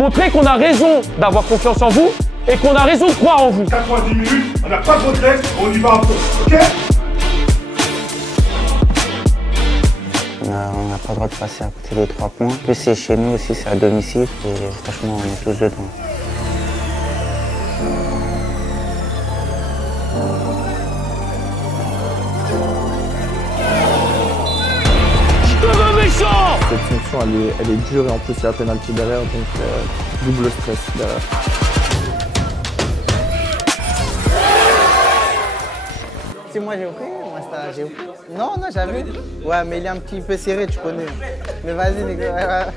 Montrez qu'on a raison d'avoir confiance en vous et qu'on a raison de croire en vous. 90 minutes, on n'a pas de réflexe, on y va à fond, ok? On n'a pas le droit de passer à côté des 3 points. Plus c'est chez nous aussi, c'est à domicile et franchement on est tous dedans. Cette fonction elle est dure et en plus il y a un penalty derrière, donc double stress derrière. C'est moi j'ai pris, moi j'ai pris. Non, j'avais. Ouais, mais il est un petit peu serré, tu connais. Mais vas-y, les gars.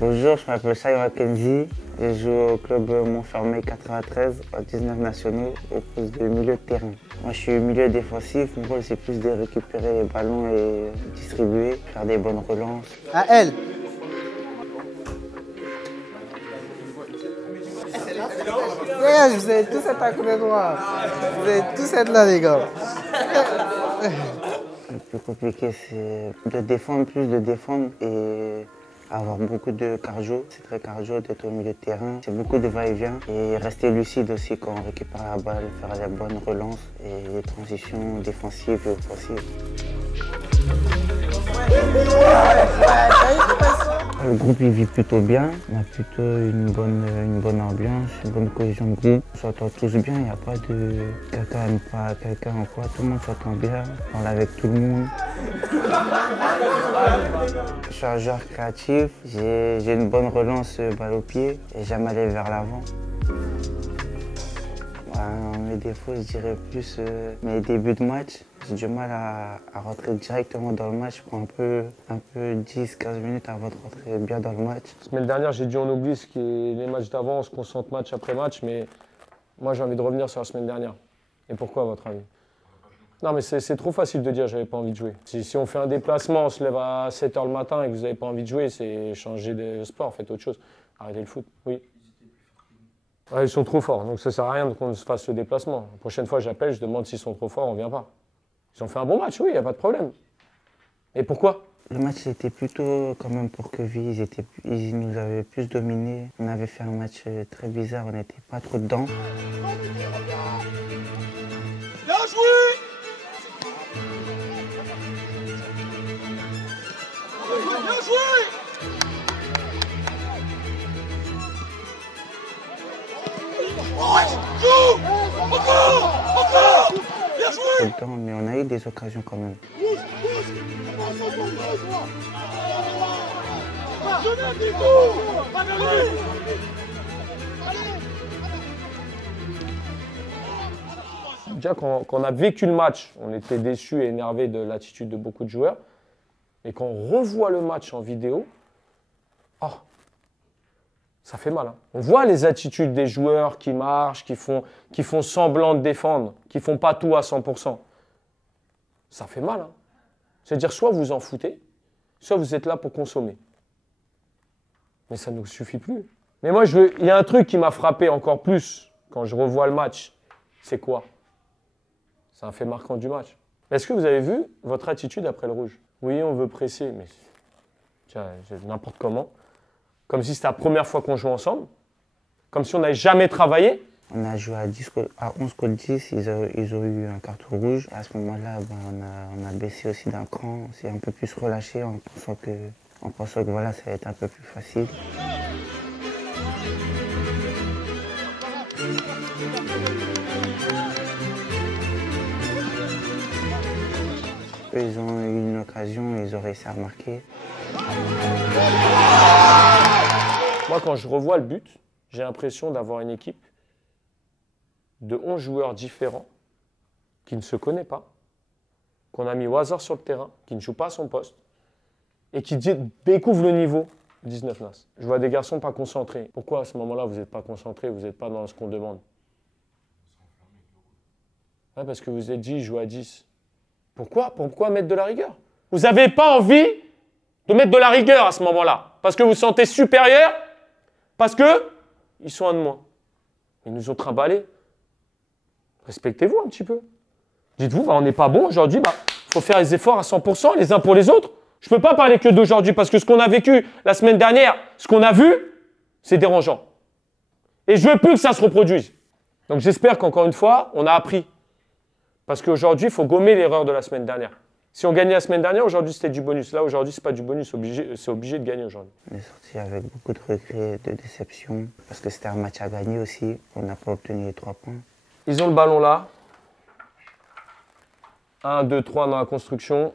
Bonjour, je m'appelle Shaira Kenzi et je joue au club Montfermeil 93 à 19 nationaux au poste de milieu de terrain. Moi, je suis milieu défensif. Mon rôle, c'est plus de récupérer les ballons et distribuer, faire des bonnes relances. À elle. Ouais, vous allez tous être à côté de moi. Vous allez tous être là, les gars. Le plus compliqué, c'est de défendre, plus de défendre et avoir beaucoup de cardio. C'est très cardio d'être au milieu de terrain. C'est beaucoup de va-et-vient et rester lucide aussi quand on récupère la balle, faire les bonnes relances et les transitions défensives et offensives. Le groupe il vit plutôt bien, on a plutôt une bonne ambiance, une bonne cohésion de groupe. On s'entend tous bien, il n'y a pas de quelqu'un n'aime pas quelqu'un en quoi, tout le monde s'entend bien, on parle avec tout le monde. Je suis un joueur créatif, j'ai une bonne relance balle au pied et j'aime aller vers l'avant. Mes défauts, je dirais plus mes débuts de match. J'ai du mal à rentrer directement dans le match. Je prends un peu 10-15 minutes avant de rentrer bien dans le match. La semaine dernière, j'ai dit on oublie ce qui est les matchs d'avant, on se concentre match après match, mais moi j'ai envie de revenir sur la semaine dernière. Et pourquoi à votre avis? Non mais c'est trop facile de dire j'avais pas envie de jouer. Si on fait un déplacement, on se lève à 7 h le matin et que vous n'avez pas envie de jouer, c'est changer de sport, faites autre chose. Arrêtez le foot, oui. Ouais, ils sont trop forts, donc ça sert à rien qu'on se fasse ce déplacement. La prochaine fois j'appelle, je demande s'ils sont trop forts, on vient pas. Ils ont fait un bon match, oui, il n'y a pas de problème. Et pourquoi? Le match était plutôt quand même pour Queville, ils nous avaient plus dominés. On avait fait un match très bizarre, on n'était pas trop dedans. Bien joué! Bien joué! Joue! Encore! Bien joué! Dedans, mais on a eu des occasions quand même. Déjà, quand on a vécu le match, on était déçus et énervés de l'attitude de beaucoup de joueurs. Et quand on revoit le match en vidéo, oh, ça fait mal. Hein. On voit les attitudes des joueurs qui marchent, qui font semblant de défendre, qui ne font pas tout à 100%. Ça fait mal. Hein. C'est-à-dire, soit vous en foutez, soit vous êtes là pour consommer. Mais ça ne nous suffit plus. Mais moi, il y a un truc qui m'a frappé encore plus quand je revois le match. C'est quoi? C'est un fait marquant du match. Est-ce que vous avez vu votre attitude après le rouge? Oui, on veut presser, mais tiens, n'importe comment. Comme si c'était la première fois qu'on joue ensemble. Comme si on n'avait jamais travaillé. On a joué à 11 contre 10, ils ont eu un carton rouge. À ce moment-là, on a baissé aussi d'un cran, on s'est un peu plus relâché en pensant que voilà, ça va être un peu plus facile. Eux, ils ont eu une occasion, ils ont réussi à marquer. Moi, quand je revois le but, j'ai l'impression d'avoir une équipe de 11 joueurs différents qui ne se connaissent pas, qu'on a mis au hasard sur le terrain, qui ne joue pas à son poste et qui découvre le niveau 19 NAS. Je vois des garçons pas concentrés. Pourquoi à ce moment-là, vous n'êtes pas concentrés, vous n'êtes pas dans ce qu'on demande? Ouais, parce que vous vous êtes dit, je joue à 10. Pourquoi mettre de la rigueur? Vous n'avez pas envie de mettre de la rigueur à ce moment-là, parce que vous vous sentez supérieur, parce qu'ils sont un de moins. Ils nous ont trimballés. Respectez-vous un petit peu. Dites-vous, on n'est pas bon aujourd'hui, faut faire les efforts à 100% les uns pour les autres. Je ne peux pas parler que d'aujourd'hui parce que ce qu'on a vécu la semaine dernière, ce qu'on a vu, c'est dérangeant. Et je veux plus que ça se reproduise. Donc j'espère qu'encore une fois, on a appris. Parce qu'aujourd'hui, il faut gommer l'erreur de la semaine dernière. Si on gagnait la semaine dernière, aujourd'hui c'était du bonus. Là, aujourd'hui, c'est pas du bonus, c'est obligé de gagner aujourd'hui. On est sorti avec beaucoup de regrets, de déception, parce que c'était un match à gagner aussi. On n'a pas obtenu les 3 points. Ils ont le ballon là. 1, 2, 3 dans la construction,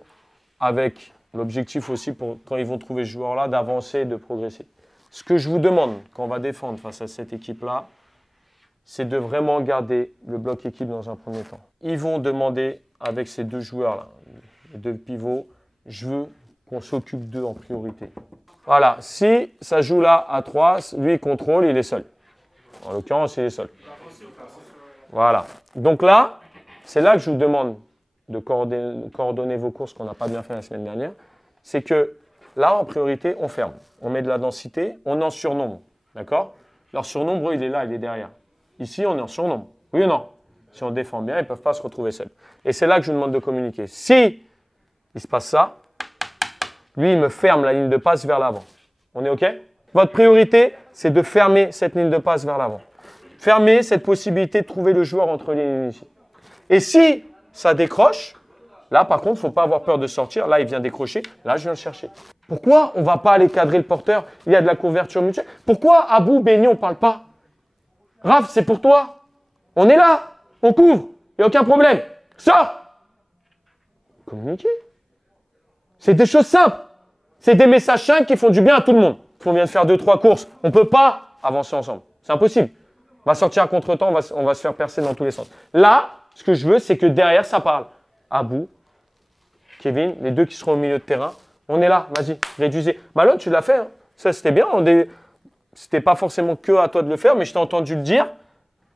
avec l'objectif aussi, pour, quand ils vont trouver ce joueur-là, d'avancer et de progresser. Ce que je vous demande quand on va défendre face à cette équipe-là, c'est de vraiment garder le bloc équipe dans un premier temps. Ils vont demander, avec ces 2 joueurs-là, les 2 pivots, je veux qu'on s'occupe d'eux en priorité. Voilà, si ça joue là à 3, lui il contrôle, il est seul. En l'occurrence, il est seul. Voilà. Donc là, c'est là que je vous demande de coordonner vos courses qu'on n'a pas bien fait la semaine dernière. C'est que là, en priorité, on ferme. On met de la densité, on est en surnombre. D'accord? Leur surnombre, il est là, il est derrière. Ici, on est en surnombre. Oui ou non? Si on défend bien, ils ne peuvent pas se retrouver seuls. Et c'est là que je vous demande de communiquer. Si il se passe ça, lui, il me ferme la ligne de passe vers l'avant. On est OK? Votre priorité, c'est de fermer cette ligne de passe vers l'avant. Fermer cette possibilité de trouver le joueur entre les lignes ici. Et si ça décroche, là, par contre, il ne faut pas avoir peur de sortir. Là, il vient décrocher. Là, je viens le chercher. Pourquoi on ne va pas aller cadrer le porteur? Il y a de la couverture mutuelle. Pourquoi Abou, Benny, on ne parle pas? Raph, c'est pour toi. On est là. On couvre. Il n'y a aucun problème. Sors. Communiquer. C'est des choses simples. C'est des messages simples qui font du bien à tout le monde. On vient de faire 2-3 courses. On ne peut pas avancer ensemble. C'est impossible. On va sortir à contre-temps. On va se faire percer dans tous les sens. Là, ce que je veux, c'est que derrière, ça parle. Abou, Kevin, les 2 qui seront au milieu de terrain. On est là. Vas-y, réduisez. Malone, tu l'as fait. Hein. Ça, c'était bien. C'était pas forcément que à toi de le faire, mais je t'ai entendu le dire.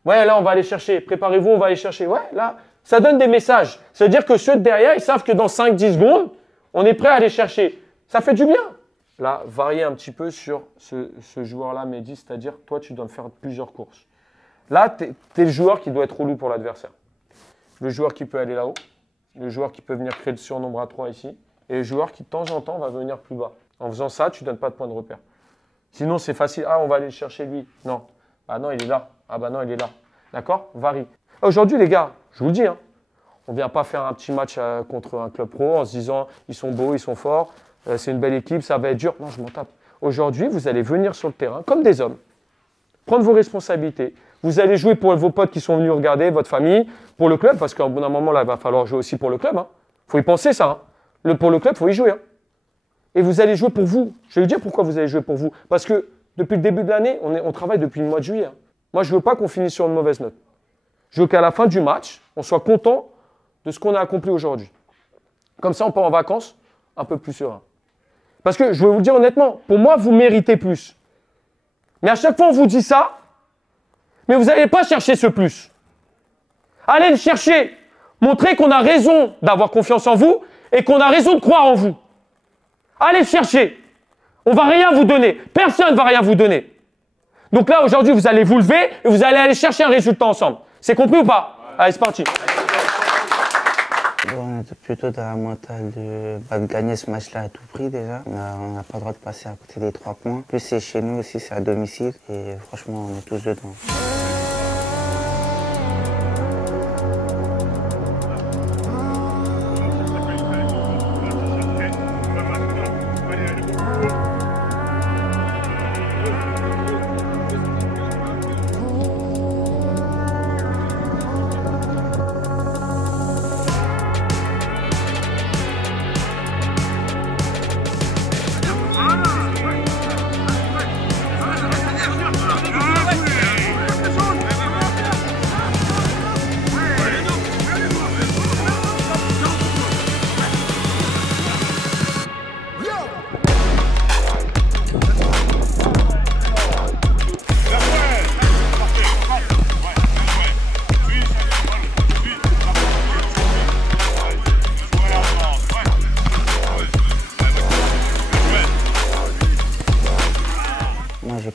Ouais, là, on va aller chercher. Préparez-vous, on va aller chercher. Ouais, là, ça donne des messages. Ça veut dire que ceux de derrière, ils savent que dans 5-10 secondes, on est prêt à aller chercher. Ça fait du bien. Là, varier un petit peu sur ce joueur-là, Mehdi, c'est-à-dire, toi, tu dois me faire plusieurs courses. Là, tu es le joueur qui doit être relou pour l'adversaire. Le joueur qui peut aller là-haut, le joueur qui peut venir créer le surnombre à 3 ici, et le joueur qui, de temps en temps, va venir plus bas. En faisant ça, tu ne donnes pas de point de repère. Sinon, c'est facile. Ah, on va aller le chercher lui. Non. Ah non, il est là. Ah bah non, il est là. D'accord? Varie. Aujourd'hui, les gars, je vous le dis, hein, on ne vient pas faire un petit match contre un club pro en se disant ils sont beaux, ils sont forts, c'est une belle équipe, ça va être dur. Non, je m'en tape. Aujourd'hui, vous allez venir sur le terrain comme des hommes, prendre vos responsabilités. Vous allez jouer pour vos potes qui sont venus regarder, votre famille, pour le club, parce qu'à un bon moment, là, il va falloir jouer aussi pour le club. Il faut y penser, ça. Hein. Pour le club, il faut y jouer. Hein. Et vous allez jouer pour vous. Je vais vous dire pourquoi vous allez jouer pour vous. Parce que depuis le début de l'année, on travaille depuis le mois de juillet. Hein. Moi, je ne veux pas qu'on finisse sur une mauvaise note. Je veux qu'à la fin du match, on soit content de ce qu'on a accompli aujourd'hui. Comme ça, on part en vacances un peu plus serein. Parce que, je vais vous le dire honnêtement, pour moi, vous méritez plus. Mais à chaque fois, on vous dit ça, mais vous n'allez pas chercher ce plus. Allez le chercher. Montrez qu'on a raison d'avoir confiance en vous et qu'on a raison de croire en vous. Allez le chercher. On ne va rien vous donner. Personne ne va rien vous donner. Donc là, aujourd'hui, vous allez vous lever et vous allez aller chercher un résultat ensemble. C'est compris ou pas? Allez, c'est parti. On est plutôt dans la mentale de gagner ce match-là à tout prix déjà. On n'a pas le droit de passer à côté des 3 points. En plus, c'est chez nous aussi, c'est à domicile. Et franchement, on est tous dedans.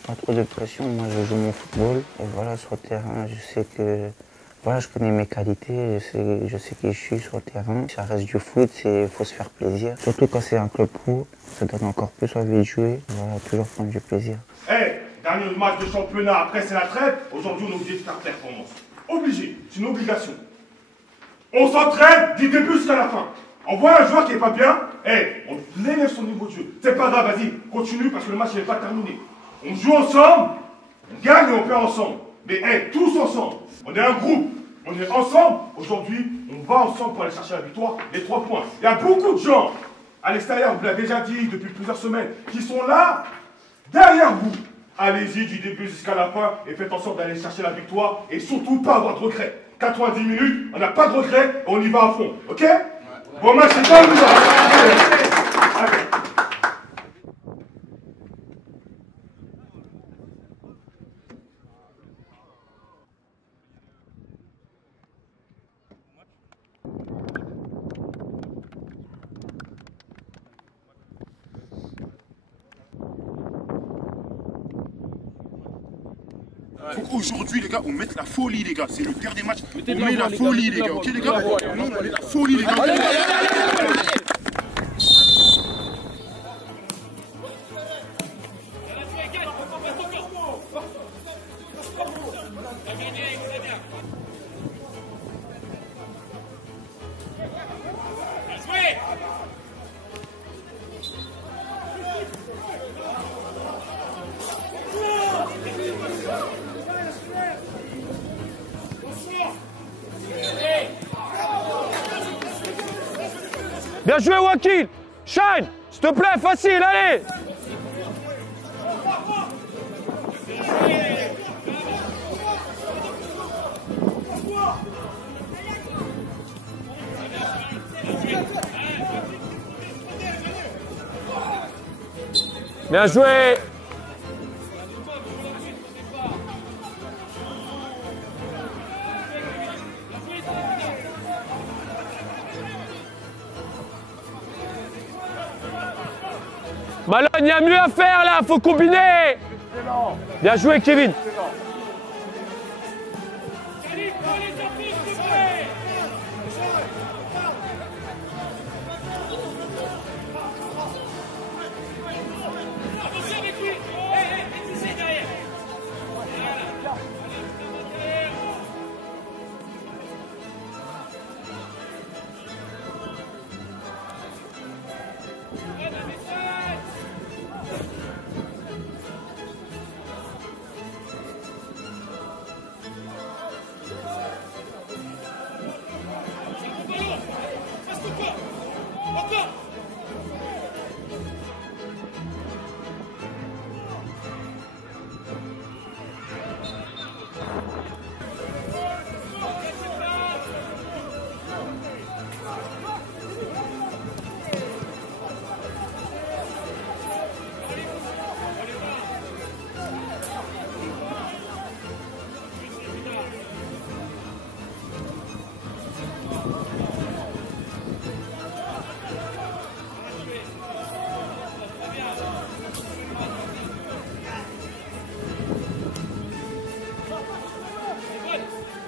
Pas trop de pression, moi je joue mon football et voilà, sur le terrain je sais que voilà, je connais mes qualités, je sais qui je suis sur le terrain. Ça reste du foot, il faut se faire plaisir. Surtout quand c'est un club pro, ça donne encore plus envie de jouer. Voilà, toujours prendre du plaisir. Hey, Dernier match de championnat, après c'est la trêve. Aujourd'hui, on est obligé de faire performance. Obligé, c'est une obligation. On s'entraîne du début jusqu'à la fin. On voit un joueur qui n'est pas bien, on élève son niveau de jeu. C'est pas grave, vas-y, continue parce que le match n'est pas terminé. On joue ensemble, on gagne et on perd ensemble. Mais tous ensemble. On est un groupe, on est ensemble. Aujourd'hui, on va ensemble pour aller chercher la victoire, les 3 points. Il y a beaucoup de gens à l'extérieur, vous l'avez déjà dit depuis plusieurs semaines, qui sont là, derrière vous. Allez-y du début jusqu'à la fin et faites en sorte d'aller chercher la victoire et surtout pas avoir de regrets. 90 minutes, on n'a pas de regrets, on y va à fond, ok? Bon match, c'est pas faut qu'aujourd'hui, les gars, on mette la folie, les gars. C'est le dernier match. On met la folie, les gars. Ok, les gars? Non, on met la folie, les gars. Bien joué, Wakil. Shine, s'il te plaît, facile, allez. Bien joué. Malone, il y a mieux à faire là, faut combiner. Bien joué, Kevin.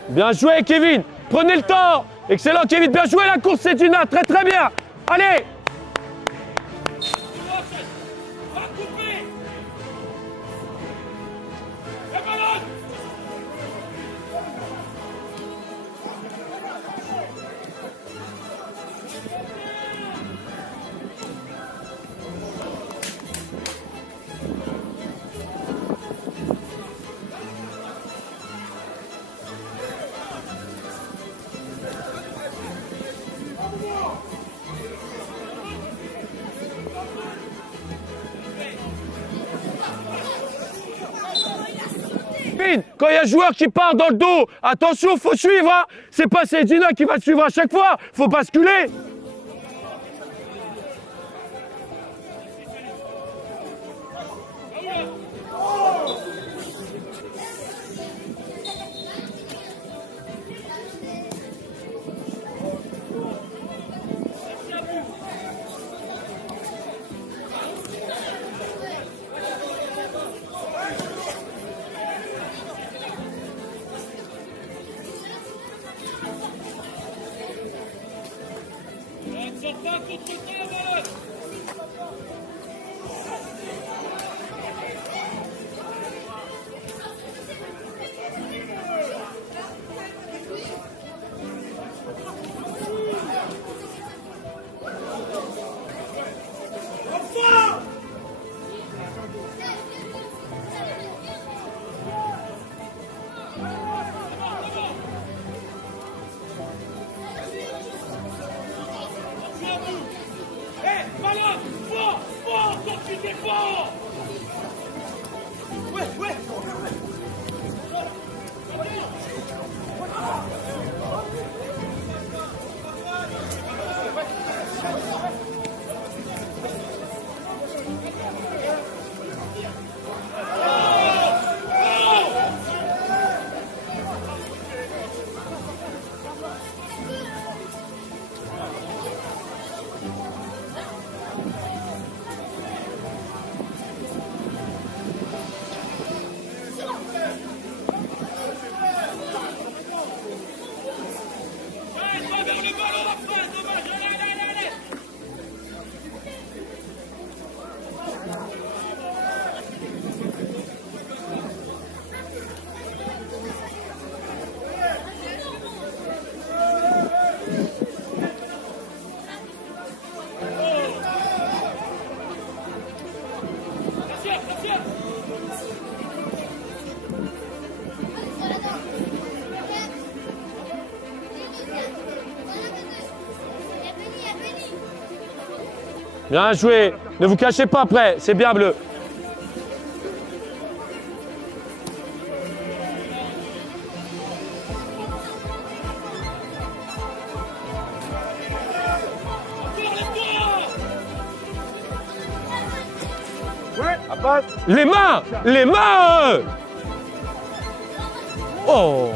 Bien joué, Kevin. Prenez le temps. Excellent, Kevin. Bien joué, la course, c'est Gina. Très, très bien. Allez. Quand il y a un joueur qui part dans le dos, attention, faut suivre. Hein. C'est pas Sedina qui va suivre à chaque fois. Faut basculer. Bien joué. Ne vous cachez pas après. C'est bien bleu. Les mains! Les mains! Oh!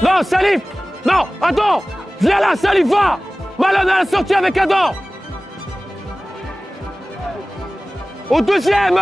Non, Salif! Non, attends! Viens là, Salif, va! Malone à la sortie avec Adam! Au deuxième!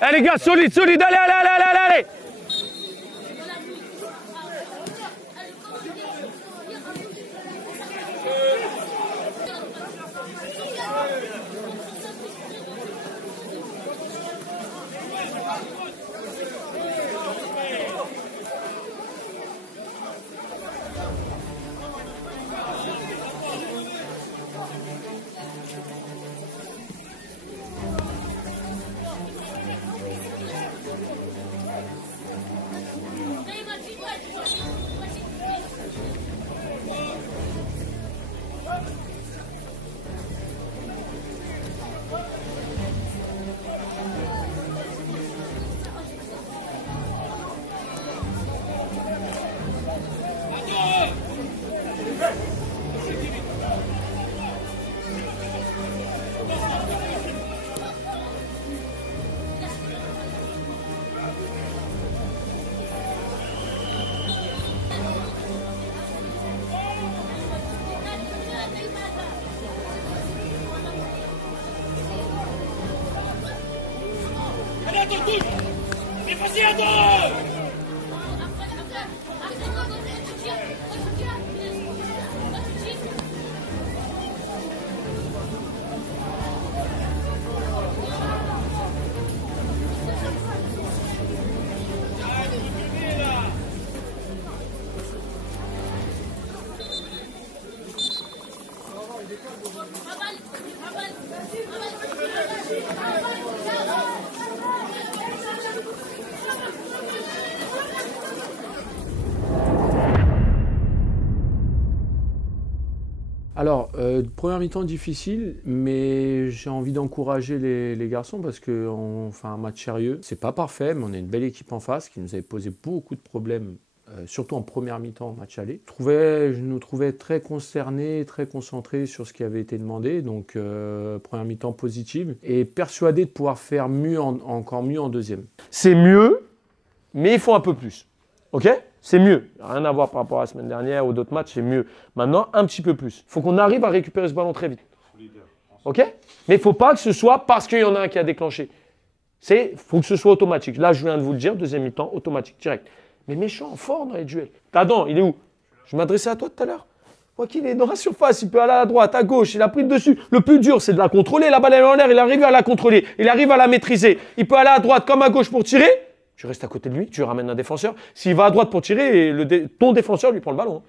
Allez les gars, solide, solide, allez, allez, allez, allez, allez. Alors, première mi-temps difficile, mais j'ai envie d'encourager les garçons parce qu'on fait un match sérieux. C'est pas parfait, mais on a une belle équipe en face qui nous avait posé beaucoup de problèmes, surtout en première mi-temps, match aller. Je nous trouvais très concernés, très concentrés sur ce qui avait été demandé, donc première mi-temps positive, et persuadé de pouvoir faire mieux, encore mieux en deuxième. C'est mieux, mais il faut un peu plus. Ok ? C'est mieux. Rien à voir par rapport à la semaine dernière ou d'autres matchs, c'est mieux. Maintenant, un petit peu plus. Il faut qu'on arrive à récupérer ce ballon très vite. Ok ? Mais il ne faut pas que ce soit parce qu'il y en a un qui a déclenché. Il faut que ce soit automatique. Là, je viens de vous le dire, deuxième mi-temps, automatique, direct. Mais méchant, fort dans les duels. Adam, il est où? Je m'adressais à toi tout à l'heure. Joaquin est dans la surface, il peut aller à droite, à gauche, il a pris le dessus. Le plus dur, c'est de la contrôler. La balle est en l'air, il arrive à la contrôler. Il arrive à la maîtriser. Il peut aller à droite comme à gauche pour tirer. Tu restes à côté de lui, tu ramènes un défenseur. S'il va à droite pour tirer, ton défenseur lui prend le ballon.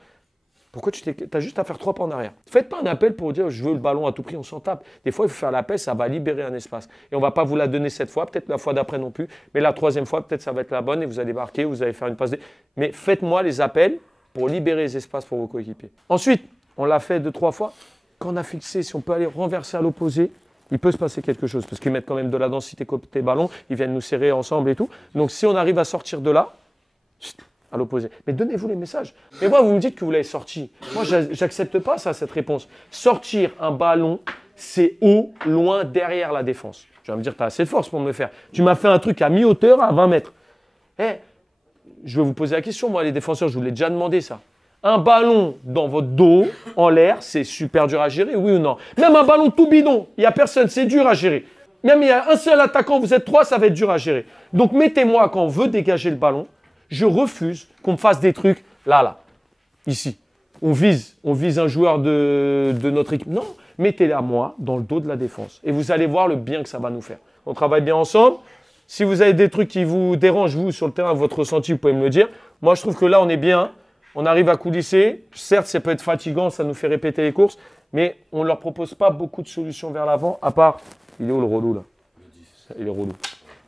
Pourquoi tu as juste à faire 3 pas en arrière? Faites pas un appel pour dire je veux le ballon à tout prix, on s'en tape. Des fois, il faut faire l'appel, ça va libérer un espace. Et on ne va pas vous la donner cette fois, peut-être la fois d'après non plus. Mais la 3e fois, peut-être ça va être la bonne et vous allez marquer, vous allez faire une passe. Mais faites-moi les appels pour libérer les espaces pour vos coéquipiers. Ensuite, on l'a fait 2-3 fois. Quand on a fixé, si on peut aller renverser à l'opposé, il peut se passer quelque chose. Parce qu'ils mettent quand même de la densité côté ballon, ils viennent nous serrer ensemble et tout. Donc si on arrive à sortir de là, à l'opposé. Mais donnez-vous les messages. Et moi, vous me dites que vous l'avez sorti. Moi, j'accepte pas ça, cette réponse. Sortir un ballon, c'est haut, loin, derrière la défense. Tu vas me dire, tu as assez de force pour me le faire. Tu m'as fait un truc à mi-hauteur, à 20 mètres. Je vais vous poser la question, moi, les défenseurs, je vous l'ai déjà demandé ça. Un ballon dans votre dos, en l'air, c'est super dur à gérer, oui ou non? Même un ballon tout bidon, il n'y a personne, c'est dur à gérer. Même il y a un seul attaquant, vous êtes 3, ça va être dur à gérer. Donc, mettez-moi, quand on veut dégager le ballon, je refuse qu'on me fasse des trucs là, ici. On vise un joueur de notre équipe. Non, mettez-la moi dans le dos de la défense. Et vous allez voir le bien que ça va nous faire. On travaille bien ensemble. Si vous avez des trucs qui vous dérangent, vous, sur le terrain, votre ressenti, vous pouvez me le dire. Moi, je trouve que là, on est bien. On arrive à coulisser. Certes, ça peut être fatigant, ça nous fait répéter les courses. Mais on ne leur propose pas beaucoup de solutions vers l'avant, à part, il est où le relou là? Il est relou.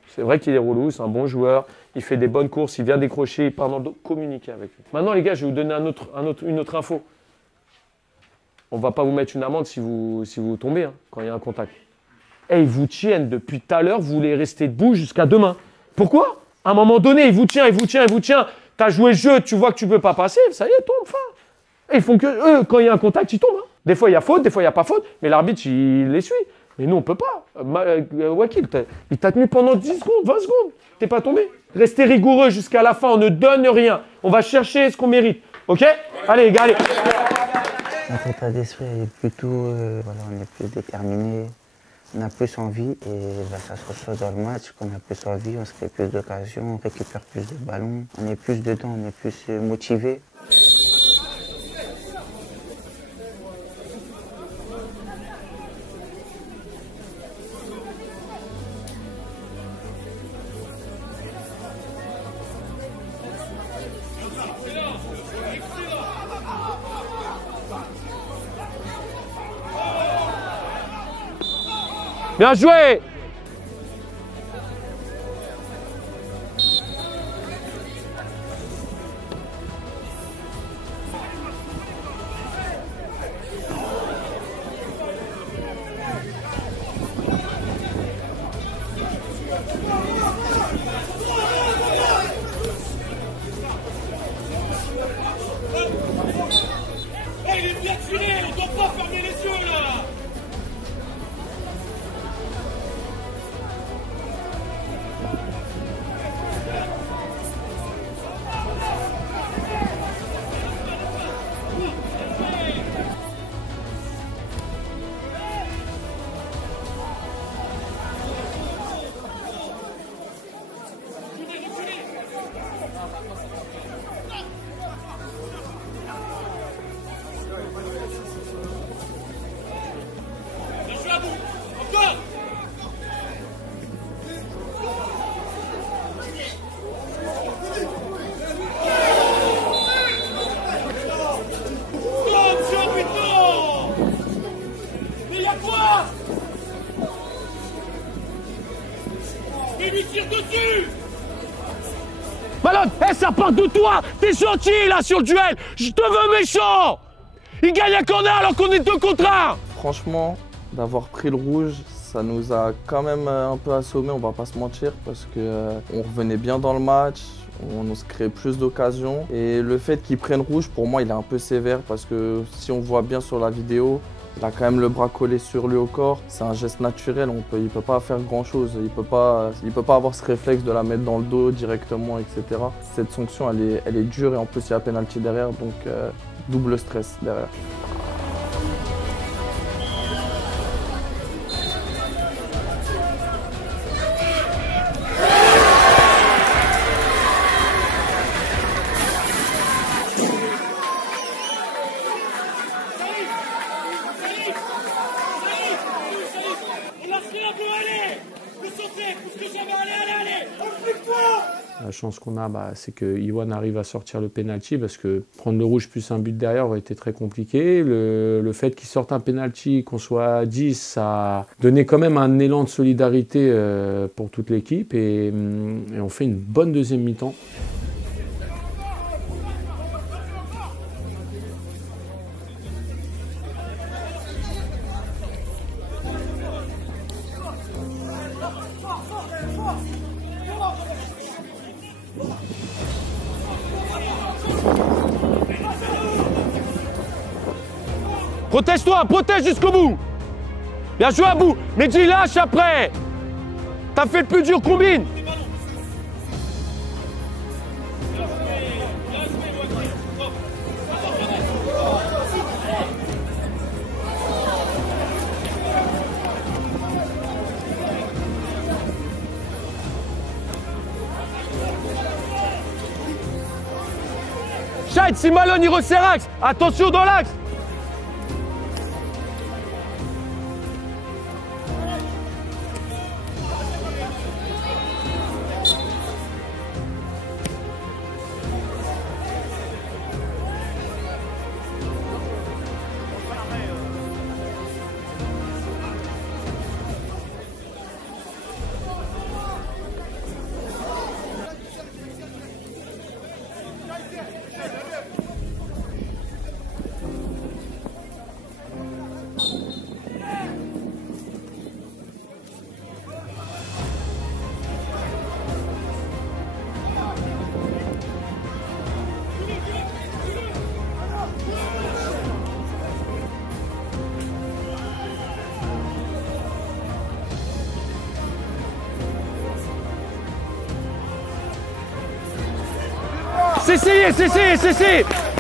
C'est vrai qu'il est relou, c'est un bon joueur. Il fait des bonnes courses, il vient décrocher, il part dans le dos. Communiquez avec lui. Maintenant, les gars, je vais vous donner une autre info. On ne va pas vous mettre une amende si vous tombez, hein, quand il y a un contact. Ils vous tiennent depuis tout à l'heure, vous voulez rester debout jusqu'à demain. Pourquoi? À un moment donné, il vous tient. Tu as joué le jeu, tu vois que tu ne peux pas passer, ça y est, tombe, fin. Et ils font que eux, quand il y a un contact, ils tombent. Hein. Des fois, il y a faute, des fois, il n'y a pas faute, mais l'arbitre, il les suit. Mais nous, on ne peut pas. Wakil, il t'a tenu pendant 10 secondes, 20 secondes. T'es pas tombé. Restez rigoureux jusqu'à la fin, on ne donne rien. On va chercher ce qu'on mérite. Ok? Allez, les gars, allez. Notre état d'esprit est plutôt, on est plus déterminé, on a plus envie et ça se ressort dans le match. Quand on a plus envie, on se crée plus d'occasions, on récupère plus de ballons, on est plus dedans, on est plus motivé. Bien joué! Il est bien tiré, on doit pas fermer les yeux là! Malade, ça part de toi. T'es gentil là sur le duel. Je te veux méchant. Il gagne un corner alors qu'on est 2 contre 1. Franchement, d'avoir pris le rouge, ça nous a quand même un peu assommés, on va pas se mentir, parce qu'on revenait bien dans le match, on se crée plus d'occasions. Et le fait qu'il prenne rouge, pour moi, il est un peu sévère, parce que si on voit bien sur la vidéo, il a quand même le bras collé sur lui au corps. C'est un geste naturel, il ne peut pas faire grand-chose. Il peut pas avoir ce réflexe de la mettre dans le dos directement, etc. Cette sanction, elle est dure et en plus, il y a penalty derrière, donc double stress derrière. La chance qu'on a, c'est que Iwan arrive à sortir le penalty parce que prendre le rouge plus un but derrière aurait été très compliqué. Le fait qu'il sorte un penalty, qu'on soit à 10, ça a donné quand même un élan de solidarité pour toute l'équipe et on fait une bonne deuxième mi-temps. Protège-toi, protège jusqu'au bout. Bien joué à bout. Mais dis lâche après. T'as fait le plus dur, combine. Shade, si Malone il resserre axe. Attention dans l'axe.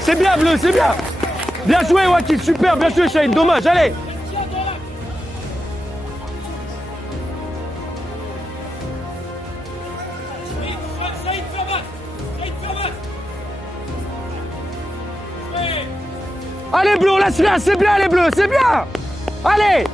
C'est bien bleu, c'est bien. Bien joué Wakil, super, bien joué Shahid, dommage, allez. Allez bleu, lâche-la, c'est bien les bleus, c'est bien. Allez.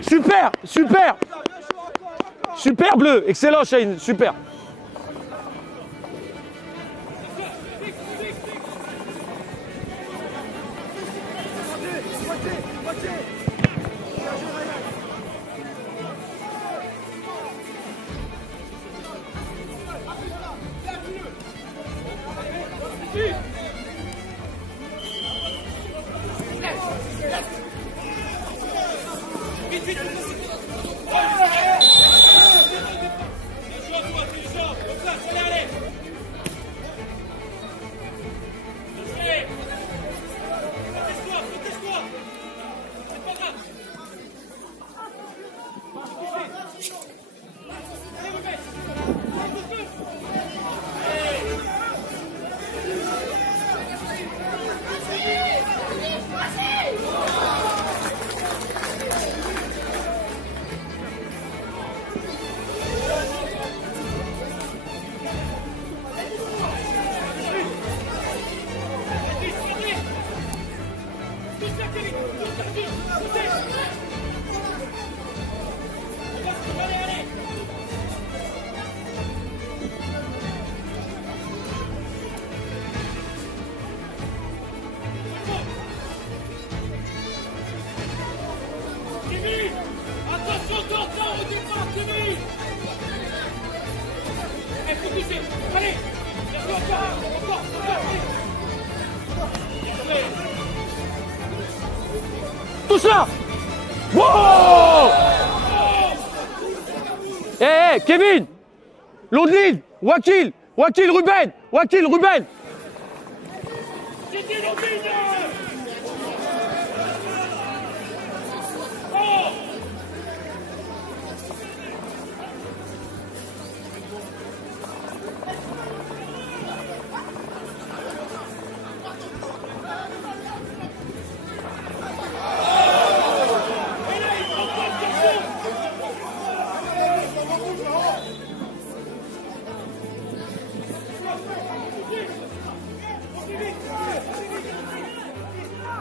Super, super. Super bleu, excellent Shahid, super. Vite, vite, vite. Tous là. Wow. Eh, Kevin. L'autre ligne. Wakil, Ruben.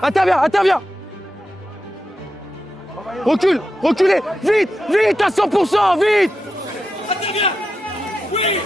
Interviens. Reculez. Vite, à 100%, vite. Interviens. Oui.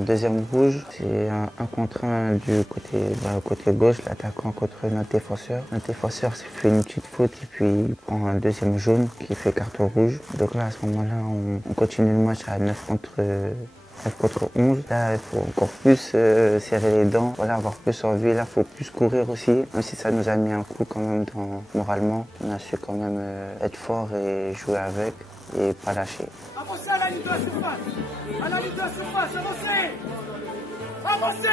Deuxième rouge, c'est un contre un du côté gauche, l'attaquant contre notre défenseur. Notre défenseur s'est fait une petite faute et puis il prend un deuxième jaune qui fait carton rouge. Donc là, à ce moment-là, on continue le match à 9 contre 11. Là, il faut encore plus serrer les dents, voilà, avoir plus envie. Là, il faut plus courir aussi, même si ça nous a mis un coup quand même moralement. On a su quand même être fort et jouer avec et pas lâcher. Avancez à la ligne de la surface. À la ligne de la surface, avancez. Avancez.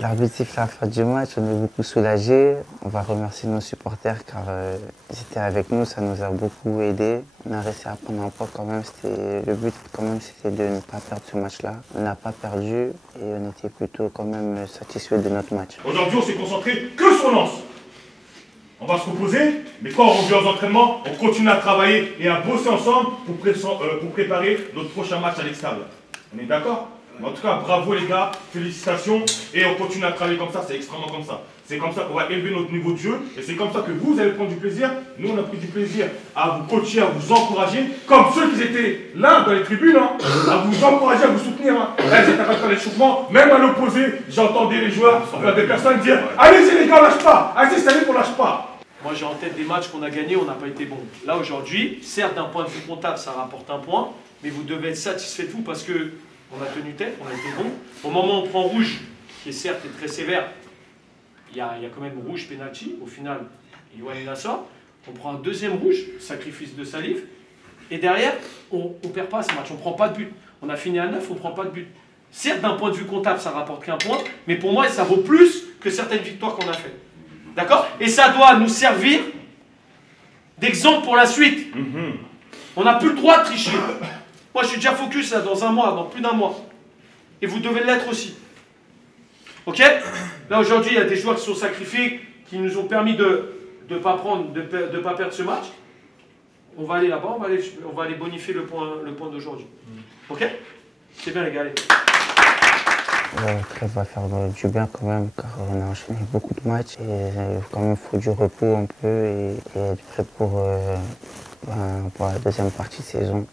L'arbitre siffle la fin du match, on est beaucoup soulagés. On va remercier nos supporters car ils étaient avec nous, ça nous a beaucoup aidés. On a réussi à prendre un point quand même. Le but quand même c'était de ne pas perdre ce match-là. On n'a pas perdu et on était plutôt quand même satisfaits de notre match. Aujourd'hui, on s'est concentré que sur Lens. On va se reposer, mais quand on revient aux entraînements, on continue à travailler et à bosser ensemble pour préparer notre prochain match à l'extérieur. On est d'accord? En tout cas, bravo les gars, félicitations et on continue à travailler comme ça, c'est extrêmement comme ça. C'est comme ça qu'on va élever notre niveau de jeu et c'est comme ça que vous allez prendre du plaisir. Nous, on a pris du plaisir à vous coacher, à vous encourager, comme ceux qui étaient là dans les tribunes, hein, à vous encourager, à vous soutenir. Hein. Là, ils étaient pas dans l'échauffement, même à l'opposé, j'entendais les joueurs, des personnes dire « Allez-y les gars, on lâche pas, allez-y, cette année, on lâche pas ». Moi, j'ai en tête des matchs qu'on a gagnés, on n'a pas été bon. Là, aujourd'hui, certes, d'un point de vue comptable, ça rapporte un point, mais vous devez être satisfait de vous parce que on a tenu tête, on a été bon. Au moment où on prend rouge, qui est certes très sévère, il y a quand même rouge penalty. Au final, Yoann Nassar. On prend un deuxième rouge, sacrifice de salive. Et derrière, on ne perd pas ce match, on ne prend pas de but. On a fini à 9, on ne prend pas de but. Certes, d'un point de vue comptable, ça rapporte qu'un point, mais pour moi, ça vaut plus que certaines victoires qu'on a faites. D'accord? Et ça doit nous servir d'exemple pour la suite. On n'a plus le droit de tricher. Moi, je suis déjà focus là, dans un mois, dans plus d'un mois. Et vous devez l'être aussi. Ok? Là, aujourd'hui, il y a des joueurs qui sont sacrifiés, qui nous ont permis de ne pas perdre ce match. On va aller là-bas, on va aller bonifier le point d'aujourd'hui. Ok? C'est bien les gars, allez. La trêve va faire du bien quand même, car on a enchaîné beaucoup de matchs et quand même il faut du repos un peu et être prêt pour la deuxième partie de saison.